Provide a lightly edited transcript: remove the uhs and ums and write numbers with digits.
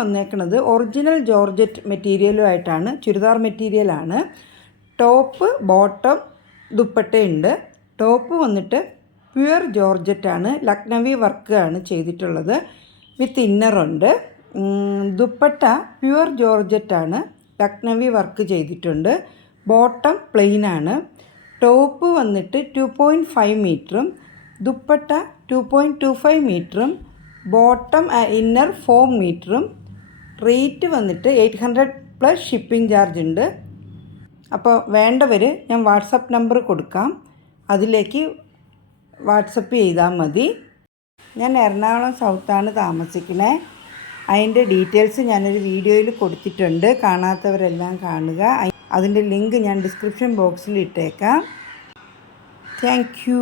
വന്നേക്കുന്നത് original georgette മെറ്റീരിയലുമായിട്ടാണ്, ചുരിദാർ മെറ്റീരിയലാണ്. ടോപ്പ് ബോട്ടം ദുപ്പട്ടയുണ്ട്. ടോപ്പ് വന്നിട്ട് പ്യുവർ ജോർജറ്റാണ്, ലക്നവി വർക്കാണ് ചെയ്തിട്ടുള്ളത്, വിത്ത് ഇന്നറുണ്ട്. ദുപ്പട്ട പ്യുവർ ജോർജറ്റാണ്, ലക്നവി വർക്ക് ചെയ്തിട്ടുണ്ട്. ബോട്ടം പ്ലെയിനാണ്. ടോപ്പ് വന്നിട്ട് 2.5 മീറ്ററും ദുപ്പട്ട 2.25 മീറ്ററും ബോട്ടം ഇന്നർ 4 മീറ്ററും. റേറ്റ് വന്നിട്ട് 800 പ്ലസ് ഷിപ്പിംഗ് ചാർജ് ഉണ്ട്. അപ്പോൾ വേണ്ടവർ ഞാൻ വാട്സപ്പ് നമ്പർ കൊടുക്കാം, അതിലേക്ക് വാട്സപ്പ് ചെയ്താൽ മതി. ഞാൻ എറണാകുളം സൗത്താണ് താമസിക്കുന്നത്. അതിൻ്റെ ഡീറ്റെയിൽസ് ഞാനൊരു വീഡിയോയിൽ കൊടുത്തിട്ടുണ്ട്, കാണാത്തവരെല്ലാം കാണുക. അതിൻ്റെ ലിങ്ക് ഞാൻ ഡിസ്ക്രിപ്ഷൻ ബോക്സിൽ ഇട്ടേക്കാം. Thank you.